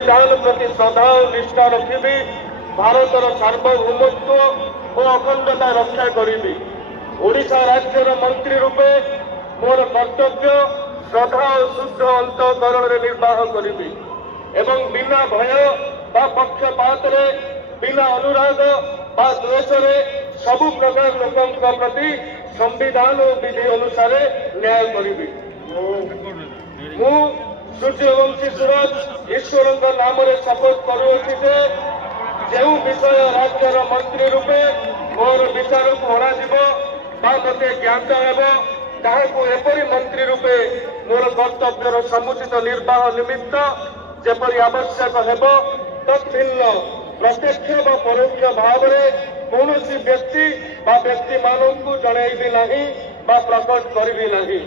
संविधान प्रति श्रद्धा और निष्ठा रखी भारतर सार्वभौमत्व और अखंडता रक्षा करी ओडिशा राज्यर मंत्री रूपे मोर कर्तव्य श्रद्धा और शुद्ध अंतकरण निर्वाह करी एवं बिना भय बा पक्षपात बिना अनुराग बा द्वेष सबु प्रकार लोकों प्रति संविधान और विधि अनुसार न्याय करी सूर्यवंशी सूरज ईश्वर नाम शपथ करुअछि जे विषय राज्यर मंत्री रूपे मोर विचार को अणा मते ज्ञात हेबो एपरी मंत्री रूपे मोर कर्तव्यर समुचित निर्वाह निमित्त जेपरी आवश्यक हेबो तत्भिन्न प्रत्यक्ष व परोक्ष भाव कौन व्यक्ति बा व्यक्ति मानू जनईबी नहीं बा प्रकट करी नहीं।